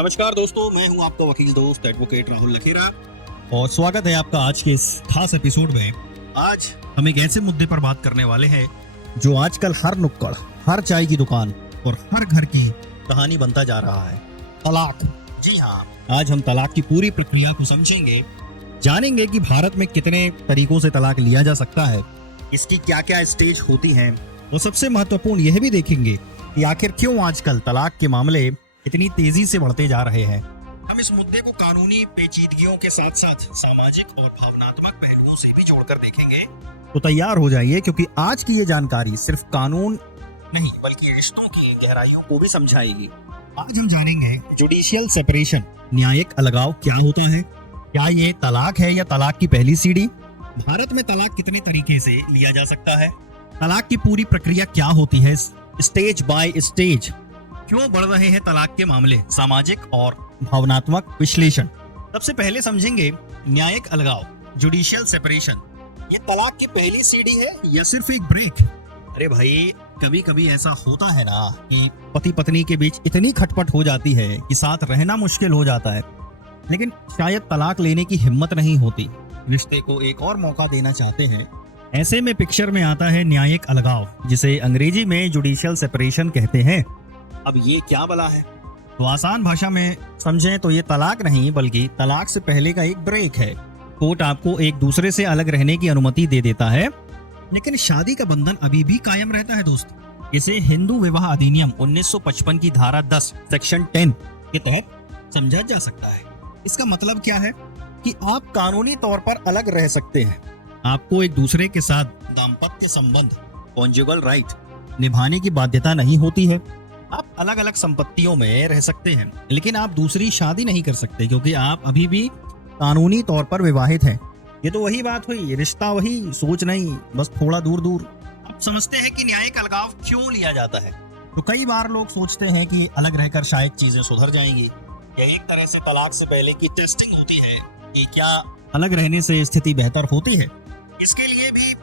नमस्कार दोस्तों, मैं हूं आपका वकील दोस्त एडवोकेट राहुल लखेरा और स्वागत है आपका आज के इस खास एपिसोड में। आज हम एक ऐसे मुद्दे पर बात करने वाले हैं जो आजकल हर नुक्कड़, हर चाय की दुकान और हर घर की कहानी बनता जा रहा है, तलाक। जी हाँ, आज हम तलाक की पूरी प्रक्रिया को समझेंगे, जानेंगे कि भारत में कितने तरीकों से तलाक लिया जा सकता है, इसकी क्या क्या स्टेज होती हैं, और सबसे महत्वपूर्ण यह भी देखेंगे कि आखिर क्यों आजकल तलाक के मामले इतनी तेजी से बढ़ते जा रहे हैं। हम इस मुद्दे को कानूनी पेचीदगियों के साथ साथ सामाजिक और भावनात्मक पहलुओं से भी जोड़कर देखेंगे। तो तैयार हो जाइए, क्योंकि आज की ये जानकारी सिर्फ कानून नहीं बल्कि रिश्तों की गहराइयों को भी समझाएगी। आज हम जानेंगे जुडिशियल सेपरेशन, न्यायिक अलगाव क्या होता है, क्या ये तलाक है या तलाक की पहली सीढ़ी, भारत में तलाक कितने तरीके से लिया जा सकता है, तलाक की पूरी प्रक्रिया क्या होती है, स्टेज बाय स्टेज क्यों बढ़ रहे हैं तलाक के मामले, सामाजिक और भावनात्मक विश्लेषण। सबसे पहले समझेंगे न्यायिक अलगाव, जुडिशियल सेपरेशन। ये तलाक की पहली सीढ़ी है या सिर्फ एक ब्रेक? अरे भाई, कभी कभी ऐसा होता है ना कि पति पत्नी के बीच इतनी खटपट हो जाती है कि साथ रहना मुश्किल हो जाता है, लेकिन शायद तलाक लेने की हिम्मत नहीं होती, रिश्ते को एक और मौका देना चाहते हैं। ऐसे में पिक्चर में आता है न्यायिक अलगाव, जिसे अंग्रेजी में जुडिशियल सेपरेशन कहते हैं। अब ये क्या बला है? तो आसान भाषा में समझें तो ये तलाक नहीं बल्कि तलाक से पहले का एक ब्रेक है। कोर्ट आपको एक दूसरे से अलग रहने की अनुमति दे देता है, लेकिन शादी का बंधन अभी भी कायम रहता है दोस्त। इसे हिंदू विवाह अधिनियम 1955 की धारा 10 सेक्शन 10 के तहत समझा जा सकता है। इसका मतलब क्या है कि आप कानूनी तौर पर अलग रह सकते हैं, आपको एक दूसरे के साथ दाम्पत्य संबंध, कॉन्जुगल राइट निभाने की बाध्यता नहीं होती है। आप अलग अलग संपत्तियों में रह सकते हैं, लेकिन आप दूसरी शादी नहीं कर सकते, क्योंकि आप अभी भी कानूनी तौर पर विवाहित हैं। ये तो वही बात हुई, रिश्ता वही, सोच नहीं, बस थोड़ा दूर दूर। आप समझते हैं कि न्यायिक अलगाव क्यों लिया जाता है? तो कई बार लोग सोचते हैं कि अलग रहकर शायद चीजें सुधर जाएंगी, या एक तरह से तलाक से पहले की टेस्टिंग होती है कि क्या अलग रहने से स्थिति बेहतर होती है। इसके लिए भी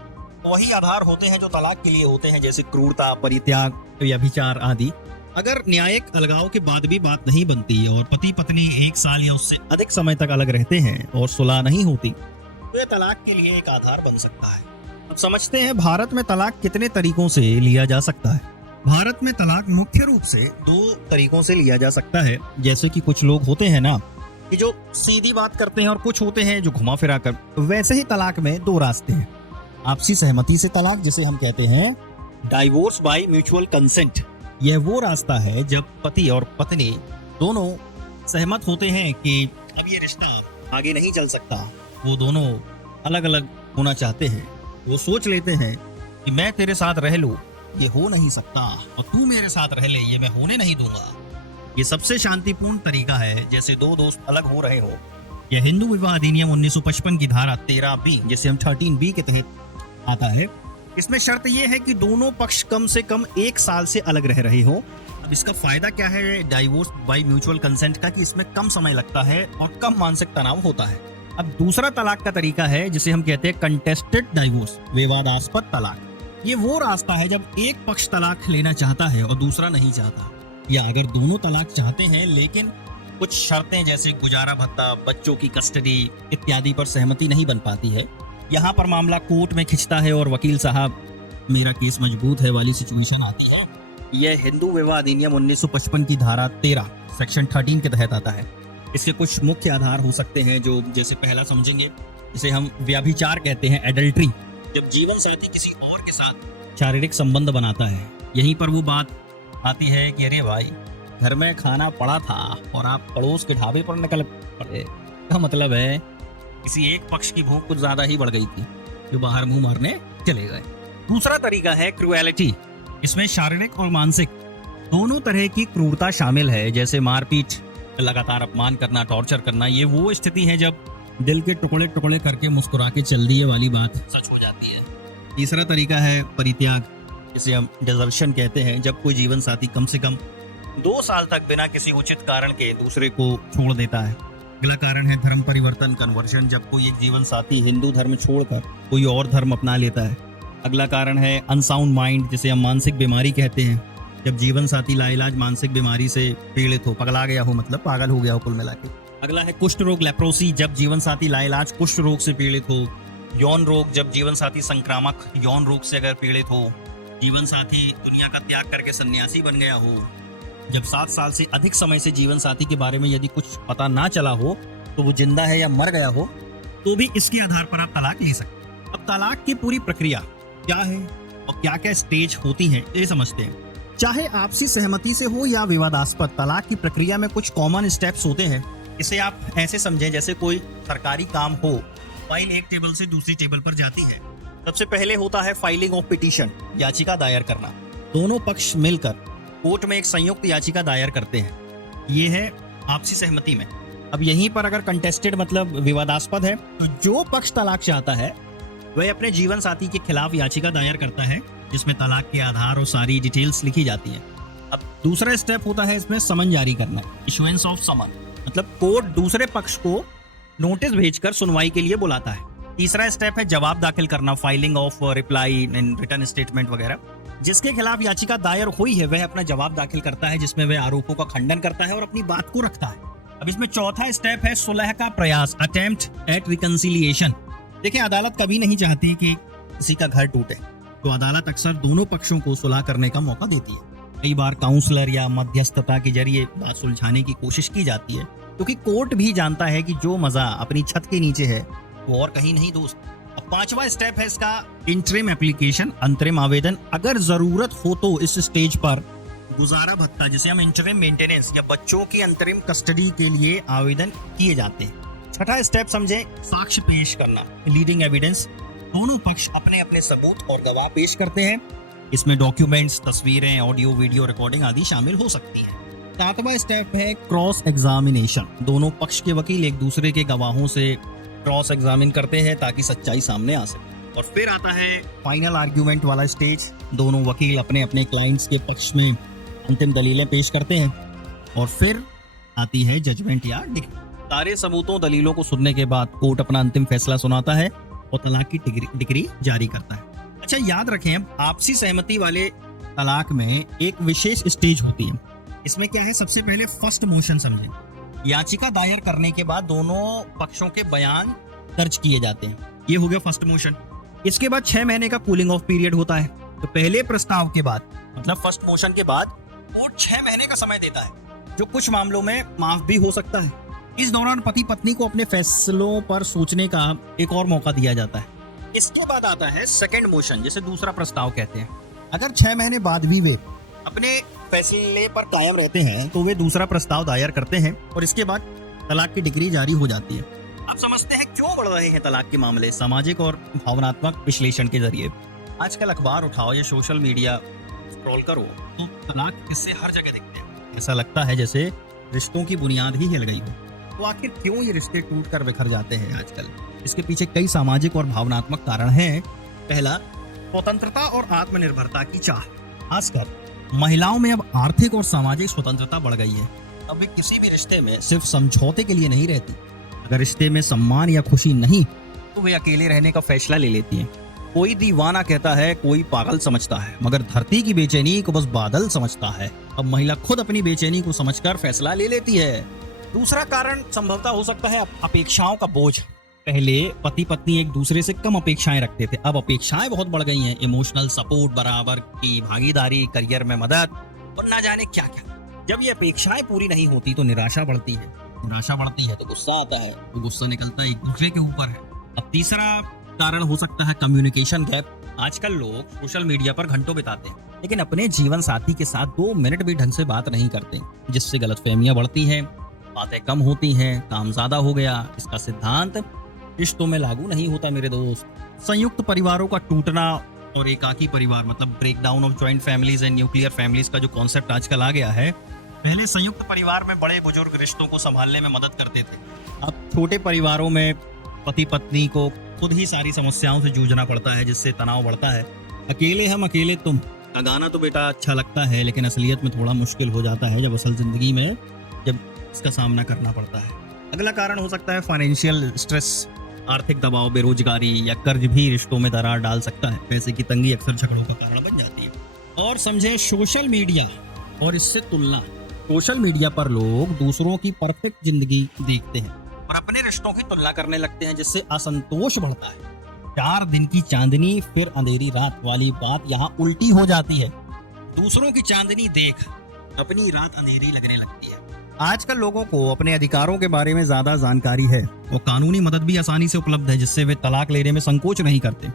वही आधार होते हैं जो तलाक के लिए होते हैं, जैसे क्रूरता, परित्याग, व्यभिचार आदि। अगर न्यायिक अलगाव के बाद भी बात नहीं बनती और पति पत्नी 1 साल या उससे अधिक समय तक अलग रहते हैं और सुलह नहीं होती, तो यह तलाक के लिए एक आधार बन सकता है। अब समझते हैं भारत में तलाक कितने तरीकों से लिया जा सकता है। भारत में तलाक मुख्य रूप से 2 तरीकों से लिया जा सकता है। जैसे कि कुछ लोग होते हैं ना कि जो सीधी बात करते हैं और कुछ होते हैं जो घुमा फिरा कर, वैसे ही तलाक में 2 रास्ते हैं। आपसी सहमति से तलाक, जिसे हम कहते हैं डाइवोर्स बाय म्यूचुअल कंसेंट। यह वो रास्ता है जब पति और पत्नी दोनों सहमत होते हैं कि अब ये रिश्ता आगे नहीं चल सकता, वो दोनों अलग अलग होना चाहते हैं। वो सोच लेते हैं कि मैं तेरे साथ रह लूं, ये हो नहीं सकता, और तू मेरे साथ रह ले, ये मैं होने नहीं दूंगा। ये सबसे शांतिपूर्ण तरीका है, जैसे 2 दोस्त अलग हो रहे हो। यह हिंदू विवाह अधिनियम 1955 की धारा 13B, जिसे हम 13B के तहत आता है। इसमें शर्त यह है कि दोनों पक्ष कम से कम 1 साल से अलग रह रहे हो। अब इसका फायदा क्या है डाइवोर्स बाय म्यूचुअल कंसेंट का, कि इसमें कम समय लगता है और कम मानसिक तनाव होता है। अब दूसरा तलाक का तरीका है जिसे हम कहते हैं कंटेस्टेड डाइवोर्स, विवादास्पद तलाक। ये वो रास्ता है जब एक पक्ष तलाक लेना चाहता है और दूसरा नहीं चाहता, या अगर दोनों तलाक चाहते हैं लेकिन कुछ शर्तें जैसे गुजारा भत्ता, बच्चों की कस्टडी इत्यादि पर सहमति नहीं बन पाती है। यहाँ पर मामला कोर्ट में खिंचता है और वकील साहब मेरा केस मजबूत है वाली सिचुएशन आती है। यह हिंदू विवाह अधिनियम 1955 की धारा 13 सेक्शन 13 के तहत आता है। इसके कुछ मुख्य आधार हो सकते हैं, जो जैसे पहला समझेंगे, इसे हम व्यभिचार कहते हैं, एडल्ट्री। जब जीवन साथी किसी और के साथ शारीरिक संबंध बनाता है। यहीं पर वो बात आती है कि अरे भाई, घर में खाना पड़ा था और आप पड़ोस के ढाबे पर निकल पड़े। का मतलब है किसी एक पक्ष की भूख कुछ ज्यादा ही बढ़ गई थी, जो बाहर मुंह मारने चले गए। दूसरा तरीका है क्रूएलिटी। इसमें शारीरिक और मानसिक दोनों तरह की क्रूरता शामिल है, जैसे मारपीट, लगातार अपमान करना, टॉर्चर करना। ये वो स्थिति है जब दिल के टुकड़े टुकड़े करके मुस्कुरा के चल दिए वाली बात सच हो जाती है। तीसरा तरीका है परित्याग, जिसे हम डिजर्शन कहते हैं, जब कोई जीवन साथी कम से कम 2 साल तक बिना किसी उचित कारण के दूसरे को छोड़ देता है। अगला कारण है धर्म परिवर्तन, कन्वर्जन, जब कोई एक जीवन साथी हिंदू धर्म छोड़कर कोई और धर्म अपना लेता है। अगला कारण है अनसाउंड माइंड, जिसे हम मानसिक बीमारी कहते हैं, जब जीवन साथी लाइलाज मानसिक बीमारी से पीड़ित हो, पगला गया हो, मतलब पागल हो गया हो कुल मिला के। अगला है कुष्ठ रोग लेप्रोसी, जब जीवन साथी लाइलाज कुष्ठ रोग से पीड़ित हो। यौन रोग, जब जीवन साथी संक्रामक यौन रोग से अगर पीड़ित हो। जीवन साथी दुनिया का त्याग करके सन्यासी बन गया हो। जब 7 साल से अधिक समय से जीवन साथी के बारे में यदि कुछ पता ना चला हो, तो वो जिंदा है या मर गया हो, तो भी इसके आधार पर आप तलाक ले सकते हैं। अब तलाक की पूरी प्रक्रिया क्या है और क्या क्या स्टेज होती हैं, ये समझते हैं। चाहे आपसी सहमति से हो या विवादास्पद, तलाक की प्रक्रिया में कुछ कॉमन स्टेप्स होते हैं। इसे आप ऐसे समझें जैसे कोई सरकारी काम हो, फाइल एक टेबल से दूसरी टेबल पर जाती है। सबसे पहले होता है फाइलिंग ऑफ पिटीशन, याचिका दायर करना। दोनों पक्ष मिलकर कोर्ट में एक संयुक्त याचिका दायर करते हैं। ये है आपसी सहमति में। अब यहीं पर अगर कंटेस्टेड मतलब विवादास्पद है, तो जो पक्ष तलाक चाहता है वह अपने जीवन साथी के खिलाफ याचिका दायर करता है, जिसमें तलाक के आधार और सारी डिटेल्स लिखी जाती हैं। अब दूसरा स्टेप होता है इसमें समन जारी करना, इशुएंस ऑफ समन, मतलब कोर्ट दूसरे पक्ष को नोटिस भेजकर सुनवाई के लिए बुलाता है। तीसरा स्टेप है जवाब दाखिल करना, filing of reply and written statement वगैरह। जिसके खिलाफ याचिका दायर हुई है वह अपना जवाब दाखिल करता है, जिसमें वह आरोपों का खंडन करता है और अपनी बात को रखता है। अब इसमें चौथा स्टेप है सुलह का प्रयास, अटेम्प्ट एट रिकंसिलिएशन। देखिए, अदालत कभी नहीं चाहती कि किसी का घर टूटे, तो अदालत अक्सर दोनों पक्षों को सुलह करने का मौका देती है। कई बार काउंसलर या मध्यस्थता के जरिए बात सुलझाने की कोशिश की जाती है, क्योंकि कोर्ट भी जानता है कि जो मजा अपनी छत के नीचे है वो और कहीं नहीं दोस्त। अब पांचवा स्टेप है इसका इंटरिम एप्लीकेशन, अंतरिम आवेदन। अगर जरूरत हो तो इस स्टेज पर गुजारा भत्ता, जिसे हम इंटरिम मेंटेनेंस या बच्चों की अंतरिम कस्टडी के लिए आवेदन किए जाते हैं। छठा स्टेप समझे साक्ष्य पेश करना, लीडिंग एविडेंस। दोनों पक्ष अपने अपने सबूत और गवाह पेश करते हैं। इसमें डॉक्यूमेंट्स, तस्वीरें, ऑडियो, वीडियो रिकॉर्डिंग आदि शामिल हो सकती हैं। सातवां स्टेप है क्रॉस एग्जामिनेशन। दोनों पक्ष के वकील एक दूसरे के गवाहों से क्रॉस एग्जामिन करते हैं ताकि सच्चाई सामने आ सके। और फिर आता है फाइनल आर्ग्यूमेंट वाला स्टेज। दोनों वकील अपने अपने क्लाइंट्स के पक्ष में अंतिम दलीलें पेश करते हैं और फिर आती है जजमेंट या डिक्री। सारे सबूतों, दलीलों को सुनने के बाद कोर्ट अपना अंतिम फैसला सुनाता है और तलाक की डिक्री जारी करता है। अच्छा, याद रखें, आपसी सहमति वाले तलाक में एक विशेष स्टेज होती है। इसमें क्या है, सबसे पहले फर्स्ट मोशन समझें। याचिका दायर करने के बाद दोनों पक्षों के बयान दर्ज किए जाते हैं, ये हो गया फर्स्ट मोशन। इसके बाद 6 महीने का कूलिंग ऑफ पीरियड होता है। तो पहले प्रस्ताव के बाद मतलब फर्स्ट मोशन के बाद कोर्ट 6 महीने का समय देता है, जो कुछ मामलों में माफ भी हो सकता है। इस दौरान पति पत्नी को अपने फैसलों पर सोचने का एक और मौका दिया जाता है। इसके बाद आता है सेकंड मोशन, जिसे दूसरा प्रस्ताव कहते हैं। अगर 6 महीने बाद भी वे अपने फैसले पर कायम रहते हैं तो वे दूसरा प्रस्ताव दायर करते हैं और इसके बाद तलाक की डिक्री जारी हो जाती है। अब समझते हैं क्यों बढ़ रहे हैं तलाक के मामले, सामाजिक और भावनात्मक विश्लेषण के जरिए। आजकल अखबार उठाओ या सोशल मीडिया स्क्रॉल करो तो तलाक किस्से हर जगह दिखते हैं। ऐसा लगता है जैसे रिश्तों की बुनियाद ही हिल गई हो। तो आखिर क्यों ये रिश्ते टूट कर बिखर जाते हैं आजकल? इसके पीछे कई सामाजिक और भावनात्मक कारण हैं। पहला, स्वतंत्रता और आत्मनिर्भरता की चाह। खासकर महिलाओं में अब आर्थिक और सामाजिक स्वतंत्रता बढ़ गई है। अब वे किसी भी रिश्ते में सिर्फ समझौते के लिए नहीं रहती। अगर रिश्ते में सम्मान या खुशी नहीं तो वे अकेले रहने का फैसला ले लेती हैं। कोई दीवाना कहता है, कोई पागल समझता है, मगर धरती की बेचैनी को बस बादल समझता है। अब महिला खुद अपनी बेचैनी को समझकर फैसला ले लेती है। दूसरा कारण संभवतः हो सकता है अपेक्षाओं का बोझ। पहले पति पत्नी एक दूसरे से कम अपेक्षाएं रखते थे, अब अपेक्षाएं बहुत बढ़ गई हैं। इमोशनल सपोर्ट, बराबर की भागीदारी, करियर में मदद और ना जाने क्या क्या। जब ये अपेक्षाएं पूरी नहीं होती तो निराशा बढ़ती है। निराशा बढ़ती है तो गुस्सा आता है, तो गुस्सा निकलता है एक दूसरे के ऊपर है। अब तीसरा कारण हो सकता है कम्युनिकेशन गैप। आजकल लोग सोशल मीडिया पर घंटों बिताते हैं, लेकिन अपने जीवन साथी के साथ 2 मिनट भी ढंग से बात नहीं करते, जिससे गलतफहमियां बढ़ती हैं, बातें कम होती हैं, काम ज्यादा हो गया। इसका सिद्धांत रिश्तों में लागू नहीं होता मेरे दोस्त। संयुक्त परिवारों का टूटना और एकाकी परिवार मतलब breakdown of joint families and nuclear families का जो कॉन्सेप्ट आजकल आ गया है। पहले संयुक्त परिवार में बड़े बुजुर्ग रिश्तों को संभालने में मदद करते थे। अब छोटे परिवारों में पति पत्नी को खुद ही सारी समस्याओं से जूझना पड़ता है, जिससे तनाव बढ़ता है। अकेले हम अकेले तुम का गाना तो बेटा अच्छा लगता है, लेकिन असलियत में थोड़ा मुश्किल हो जाता है जब असल जिंदगी में जब इसका सामना करना पड़ता है। अगला कारण हो सकता है फाइनेंशियल स्ट्रेस। आर्थिक दबाव, बेरोजगारी या कर्ज भी रिश्तों में दरार डाल सकता है। पैसे की तंगी अक्सर झगड़ों का कारण बन जाती है। और समझे सोशल मीडिया और इससे तुलना। सोशल मीडिया पर लोग दूसरों की परफेक्ट जिंदगी देखते हैं और अपने रिश्तों की तुलना करने लगते हैं, जिससे असंतोष बढ़ता है। 4 दिन की चांदनी फिर अंधेरी रात वाली बात यहाँ उल्टी हो जाती है। दूसरों की चांदनी देख अपनी रात अंधेरी लगने लगती है। आजकल लोगों को अपने अधिकारों के बारे में ज्यादा जानकारी है और कानूनी मदद भी आसानी से उपलब्ध है, जिससे वे तलाक लेने में संकोच नहीं करते।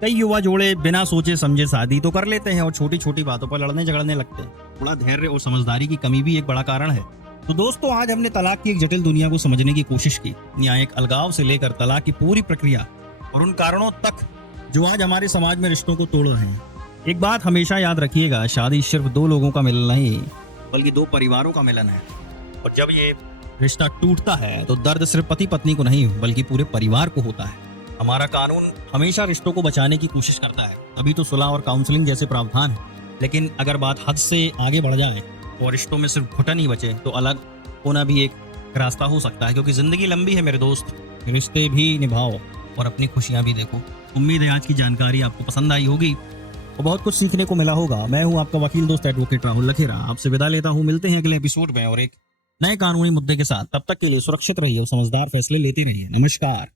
कई युवा जोड़े बिना सोचे समझे शादी तो कर लेते हैं और छोटी छोटी बातों पर लड़ने झगड़ने लगते हैं। थोड़ा धैर्य और समझदारी की कमी भी एक बड़ा कारण है। तो दोस्तों, आज हमने तलाक की एक जटिल दुनिया को समझने की कोशिश की। न्यायिक अलगाव से लेकर तलाक की पूरी प्रक्रिया और उन कारणों तक जो आज हमारे समाज में रिश्तों को तोड़ रहे हैं। एक बात हमेशा याद रखिएगा, शादी सिर्फ 2 लोगों का मिलन नहीं बल्कि 2 परिवारों का मिलन है। और जब ये रिश्ता टूटता है तो दर्द सिर्फ पति पत्नी को नहीं बल्कि पूरे परिवार को होता है। हमारा कानून हमेशा रिश्तों को बचाने की कोशिश करता है, अभी तो सुलह और काउंसलिंग जैसे प्रावधान है। लेकिन अगर बात हद से आगे बढ़ जाए और रिश्तों में सिर्फ घुटन ही बचे तो अलग होना भी एक रास्ता हो सकता है, क्योंकि जिंदगी लंबी है मेरे दोस्त। रिश्ते भी निभाओ और अपनी खुशियां भी देखो। उम्मीद है आज की जानकारी आपको पसंद आई होगी और बहुत कुछ सीखने को मिला होगा। मैं हूं आपका वकील दोस्त एडवोकेट राहुल लखेरा, आपसे विदा लेता हूं। मिलते हैं अगले एपिसोड में और एक नए कानूनी मुद्दे के साथ। तब तक के लिए सुरक्षित रहिए और समझदार फैसले लेते रहिए। नमस्कार।